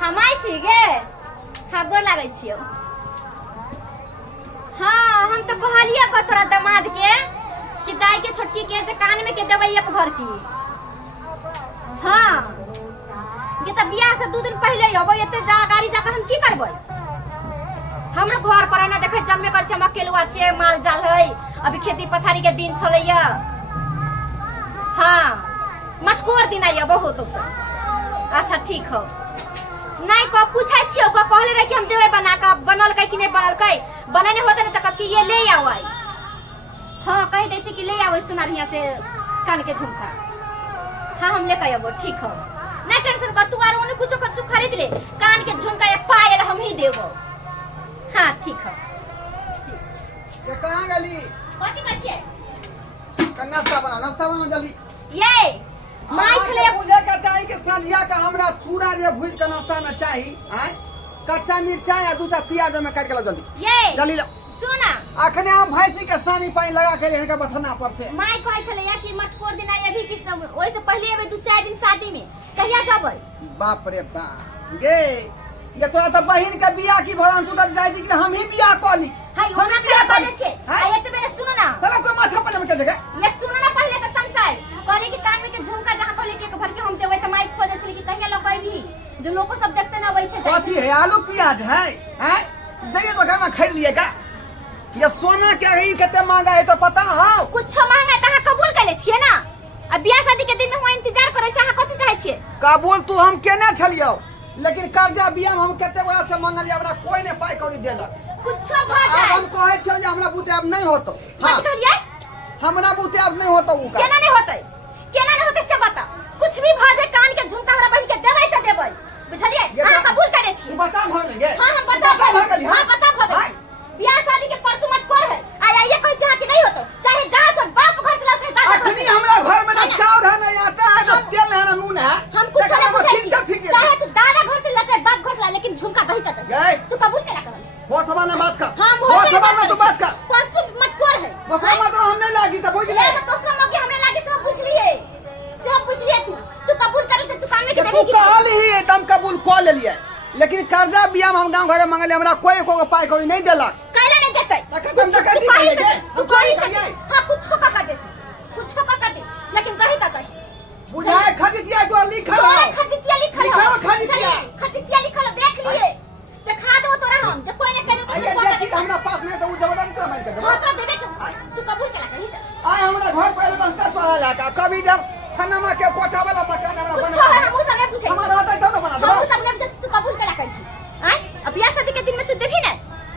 हम आई छी गे। हाँ गोर लागै छियो। हाँ हम तो कहलिए को तोरा दामाद के कि दाई के छोटकी के जे कान में के देबै एक भर की। हाँ ये तो बियाह से 2 दिन पहले अबै एते जा गाड़ी जाकर हम की करबै। हमरो घर पर ना देखे जन्मे कर छै, हम अकेलुआ छियै, माल जाल है, अभी खेती पथारी के दिन छलैया। हाँ मटकोर दिन आइया बहुत। अच्छा ठीक हो। नहीं को पूछे छियो को कहले रहे कि हम देवे बना के, बनल के कि नहीं बनल के, बने नहीं होते नहीं तो कब कि ये ले आवाई। हाँ कह दे छी कि ले आवे सुनारिया से कान के झुमका। हाँ हम लेके आबो ठीक हो, नहीं टेंशन कर, तू आर उन्हें कुछ खरीद ले, कान के झुमका या पायल हम ही देबो। हाँ ठीक है। ये कहां गली कथि कहै छियै? नाश्ता बना जल्दी। ये माय छले मुझे का चाही के संधिया का हमरा चूड़ा जे भूज के नाश्ता में चाही, आय कच्चा मिर्चाई आ 2टा प्याज में काट के ला जल्दी। ये जल्दी ला। सुना अखने हम भैंसी के सानी पानी लगा के इनका बठना पर से माय कहै छले या कि मटकोर दिन आई अभी कि सब ओइ से पहले अबे 2-4 दिन शादी में कहिया जाबै? बाप रे बाप गे, ये तोरा त बहिन के बियाह की भरान तू त जाई कि हम ही बियाह कली। हाय ओना बियाह बाजे छे। हाय एक बेर सुनो ना, चला तो माथा पर के जगह ये सुनो ना पहले त तमसाई कहले कि कान में के झुमका जहां कहले कि एक भर के हम देबै त माय खोजे छले कि कहिया लगैली, जो लोग सब देखते ना वही छे। कथी है आलू प्याज है? हैं जाइए तो घर में खरीद लिए का? ये सोना के ही कितने महंगा है तो पता हो? कुछ महंगा त हां कबूल कैले छिए ना। अब बियाह शादी के दिन में हुआ इंतजार करे छे, हां कथि चाहे छिए? कबूल तू हम केने छलियो, लेकिन कर्जा बियाह हम केते बड़ा से मंगलिया, हमरा कोई ने पाई कौड़ी देलक। कुछ भ जाए अब हम कहे छियो जे हमरा बुते अब नहीं होतो। हां कहलिए हमरा बुते अब नहीं होतो। उ का केना नहीं होतै, केना नहीं होतै से बता। कुछ भी भ जाए कान के झुमका हमरा बहिन के देबै त देबै, बुझलिए? हां कबूल करे छी। बता भर लेंगे। हां हम बता भर। हां बता भर। बियाह शादी के परसों मत कर है, आइए कहै छै कि नहीं होतो, चाहे जहां से बाप घर से लाओ चाहे दादा घर अखनी से। हमरा घर में ना चाउर है ना आटा है ना तेल है ना नून है। हम कुछ नहीं पूछे, चाहे तू दादा घर से ला चाहे बाप घर से ला, लेकिन झुमका दही त दे। तू कबूल केना करल? हो सभा में बात कर। हां हो सभा में तू बात कर। परसों मत कर है। बस हम तो हमने लागी त बुझ ले। ये तो तोसरा मौके हमने लागी सब पूछ लिए, सब पूछ लिए। तू कबूल करे त तू कान में के तू देबी। कहली ही एकदम कबूल कर ले लिए, लेकिन कर्जा बियाह हम गांव घर मंगले हमरा कोई को पाई कोई नहीं देलक। कैला नहीं देतै? तू कहि सके। हां कुछ को का दे, कुछ को का दे, लेकिन दही त दही। बुझाए खदितिया तो लिखल हो। तोरा खजितिया लिखल हो। खदितिया खजितिया लिखल हो, देख लिए। दिखा दो तोरा हम जे कोई ने कहने तो ये जे चीज हमरा पास नहीं तो उ जबरदस्ती मार के दे। हां तो देबे तू कबूल केला कहि त। आय हमरा घर पर बस्ता चढ़ा लाका कभी जब खनमा के कोठा वाला मकान हमरा कुछ बना हम सब नहीं पूछे। हमारा आता तो बना दो। हम सब नहीं पूछे, तू कबूल केला कहि। आय अब बियाह शादी के दिन में तू देबी ना,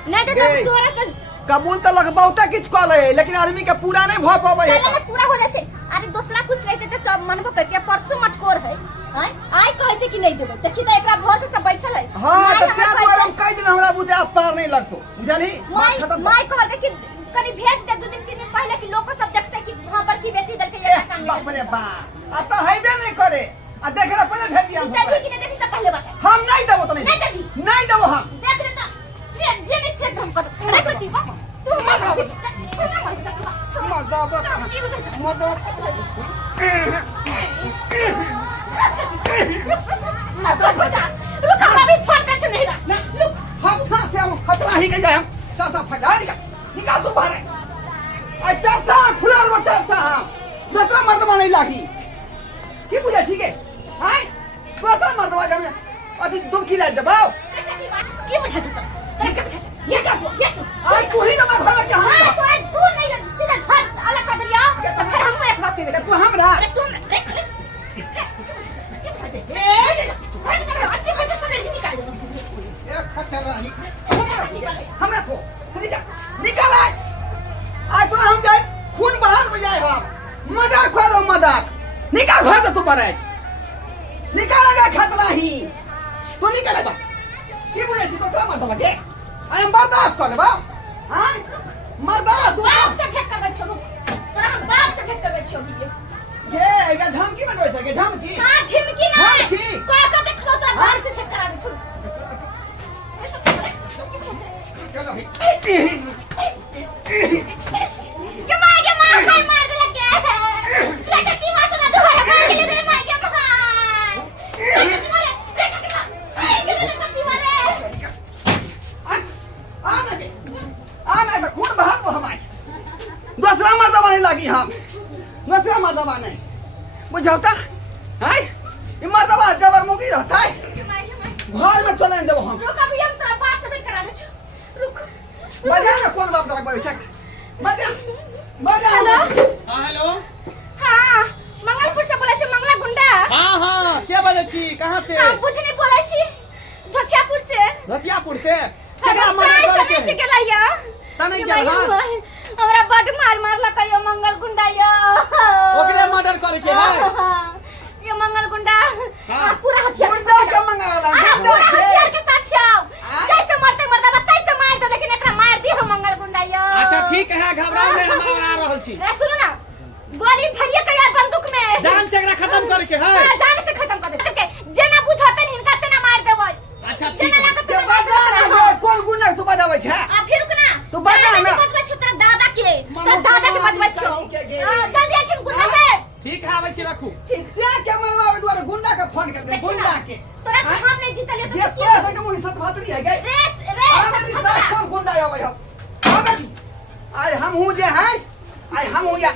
नहीं दे तो तोरा से कबूल तो लग बहुता किछ क ले, लेकिन आदमी के पूरा नहीं भ पावे है। पहले पूरा हो जाय छै। अरे दूसरा कुछ रहते तो सब मनबो करके परसों मटकोर है। आय कहे छै कि नहीं देबे, देखी त एकरा भोर से सब बैठल है। हां तो त्या तो हम कह दिन हमरा बुझे आप पार नहीं लगतो, बुझली? बात खत्म। माय कहल कि कनी भेज दे 2 दिन 3 दिन पहले कि लोग सब देखते कि हां बड़की बेटी दल के ये कान में। बाप रे बाप, आ तो हैबे नहीं करे। आ देखला पहले भेज दिया देबी कि नहीं देबी सब पहले बता। हम नहीं देबो तो नहीं देबी, नहीं देबो हम। देख ले तो से जेने से हम कर अरे कथि बाबा तू मत रुक हम अभी फोन कर नहीं ना लुक हम था से हम खतरा ही गया हम सासा फटा निकाल तू बाहर। अच्छा सा खुला वो चर्चा हम दूसरा मर्दवा नहीं लागी की बुझा ठीक है? हां दूसरा मर्दवा जब अभी दुखी लाग दबाओ की बुझा छ तेरे के बुझा ये क्या तू आज तू ही ना मैं घर के हां तो तू नहीं सीधा घर अलग कर दिया तो फिर हम एक बात पे तू हमरा अरे तू हमरा को निकाल आए आज तो हम जाए खून बहार हो जाए हम मजाक करो मजाक निकाल घर से तू पर निकालेगा खतरा ही तू निकालेगा ये मुझे सीधो क्या मत लगे अरे बर्दाश्त कर ले बा हां मर्दा तू बाप से भेंट करबै छोरू तोरा हम बाप से भेंट करबै छियो ये एगा धमकी में दोय सके धमकी हां धमकी ना धमकी कोई का देखलो तोरा बाप से भेंट करा दे छोरू के मार मार दे लगे बेटा की मार ना दोहरा मार के ले मार के मार बेटा की मार बानी हम दूसरा मर्दबा नहीं बुझौता है ये मर्दबा जबर मुगी रहता है घर में चले देबो हम रुक अभी हम तोरा बाप से भेंट करा ले छ रुक बजा ना कौन बाप तक बैठा बजा बजा हेलो हाँ हेलो हां मंगलपुर से बोलै छी मंगला गुंडा हाँ हाँ क्या बाजै छी कहाँ से हां बुधनी बोलै छी धचियापुर से रतियापुर से केकरा मर्डर करे के गेलैया सनै गेल हाँ हमरा बड मारला कहियो मंगल गुंडा यो ओकरे मर्डर करे के है ये मंगल गुंडा हाँ। पूरा हथियार गुंडा के मंगला गुंडा पूरा के हथियार के साथ जाओ जैसे मरते मरदा बताई से मार दो लेकिन एकरा मार दी हम मंगल गुंडा यो अच्छा ठीक है घबराओ नहीं हम आ रहल छी ए सुनो ना गोली भरिए के यार बंदूक में जान से एकरा खत्म करे के है हां जान से खत्म कर दे जेना बुझाते हिनका तेना मार देबै अच्छा ठीक जेना है लागत के बजा ना कौन गुंडा तू बजाबै छै आ फिर रुक ना तू बजा ना बचबै छ तेरा दादा के बचबै छ जल्दी आ गुंडा से ठीक है आबै छी रखू किसे के मरवावे द्वारा गुंडा के फोन कर दे गुंडा के तोरा से हम नहीं जीतलियो ये तो तोरा के मुंह सत भातरी है गई रेस हमें भी साथ कौन गुंडा आवे हो हमें आज हम हूं जे है आज हम हूं या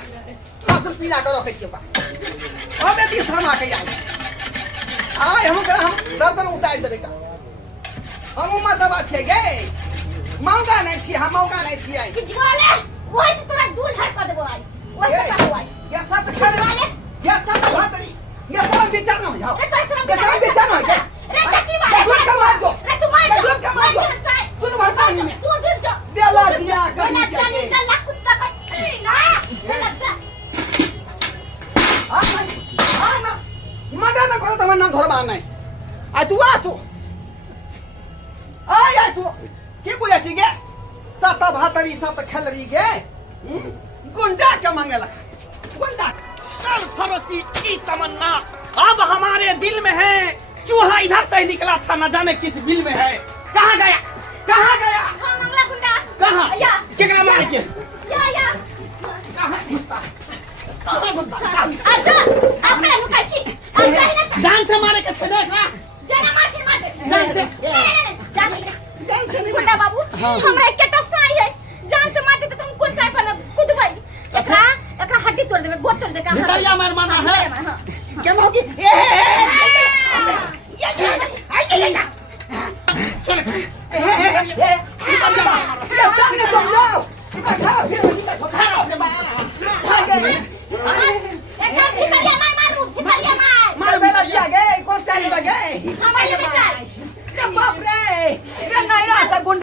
हाथ पीला करो के बा हमें भी समा के आए आज हम दर्दन उतार देबे का हम मर्दबा छे गए मौका नहीं छी हम मौका नहीं छी आई झोले वही से तोरा दूध हट कर देबो आई वही से करबो आई ये सब खेल ये सब भातरी ये सब विचार न हो रे तो ऐसा ये सब विचार न हो रे चकी मार दूध का मार दो रे तू मार दूध का मार दो सुन मार पानी में तू डूब जा बेला दिया कहीं बेला जानी के चल कुत्ता का ना बेला जा आ ना मजा न करो तमन ना घर बार नहीं आ तू आ तू की बुझा छी गे सत भातरी सत खेलरी गे गुंडा के मांगे लगा गुंडा सरफरोशी की तमन्ना अब हमारे दिल में है चूहा इधर से ही निकला था न जाने किस बिल में है कहाँ गया हां मंगला गुंडा कहाँ या केकरा मार के या कहाँ घुसता अच्छा अपने लुका छी अब जाहि ना जान से मारे के छे देख ना जना मार दे जान से जान से नहीं गुंडा बाबू हमरा एकटा साई है जान से मार दे तो तुम कौन साई पर कूदबै एकरा हड्डी तोड़ देबे गोड़ तोड़ देबे भितरिया मार मारना है क्या होगी चल मार बेला दिया गए कौन से आने लगे हमारे में साई